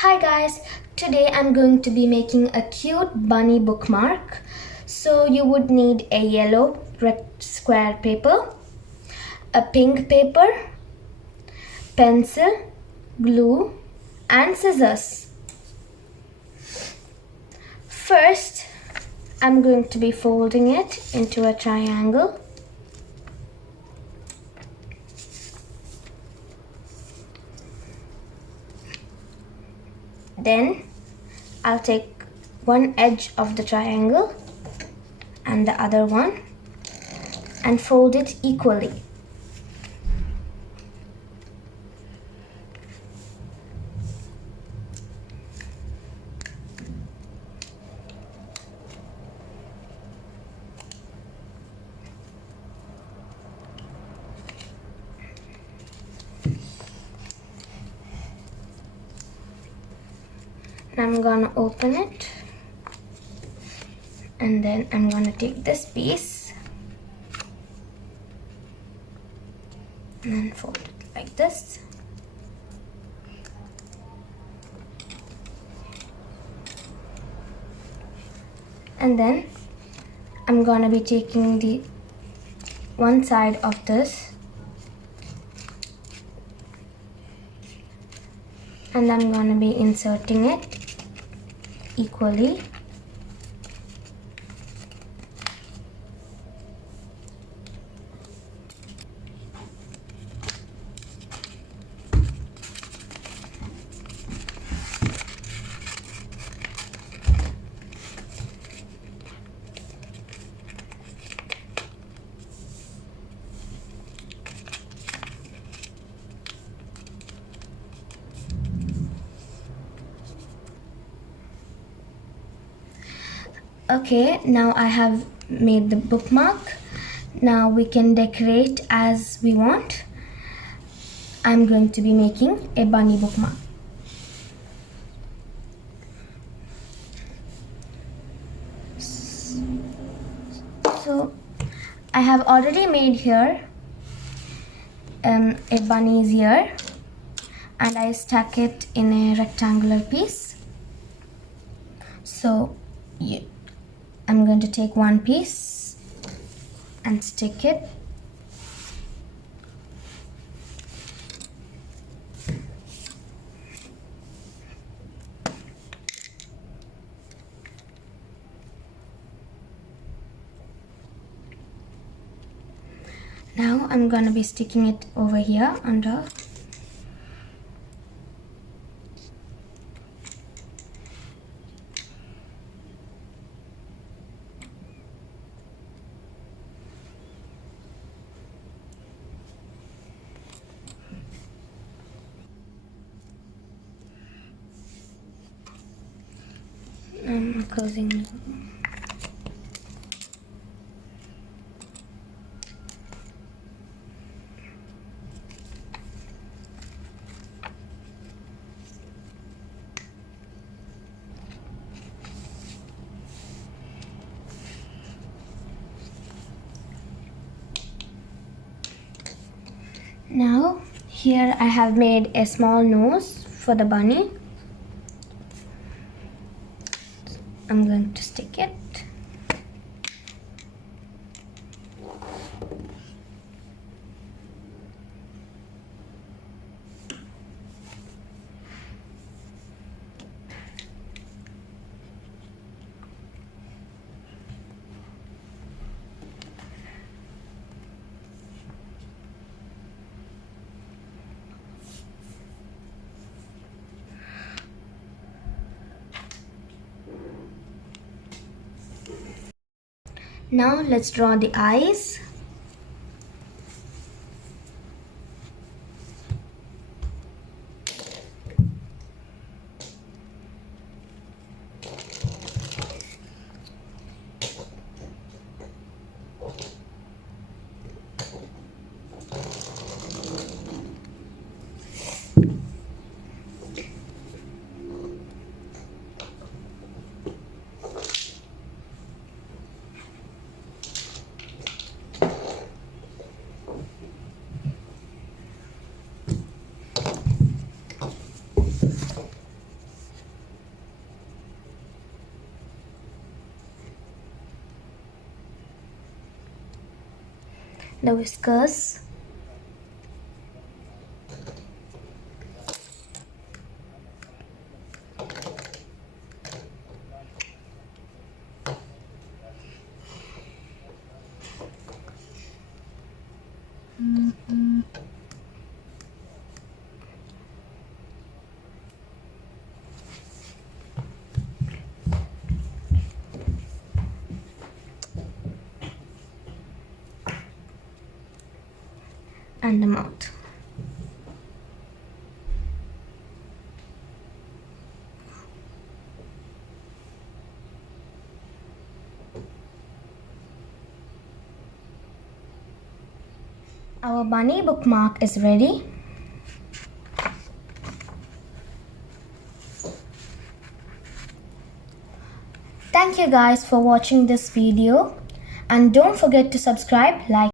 Hi guys, today I'm going to be making a cute bunny bookmark. So you would need a yellow square paper, a pink paper, pencil, glue and scissors. First, I'm going to be folding it into a triangle. Then I'll take one edge of the triangle and the other one and fold it equally. I'm gonna open it and then I'm gonna take this piece and then fold it like this. And then I'm gonna be taking the one side of this and I'm gonna be inserting it equally. Okay, now I have made the bookmark. Now we can decorate as we want. I'm going to be making a bunny bookmark. So I have already made here a bunny's ear and I stuck it in a rectangular piece. So I'm going to take one piece and stick it. Now I'm going to be sticking it over here under. I'm closing. Now here I have made a small nose for the bunny. I'm going to stick it. Now let's draw the eyes. the whiskers. And the mouth. Our bunny bookmark is ready. Thank you guys for watching this video, and don't forget to subscribe, like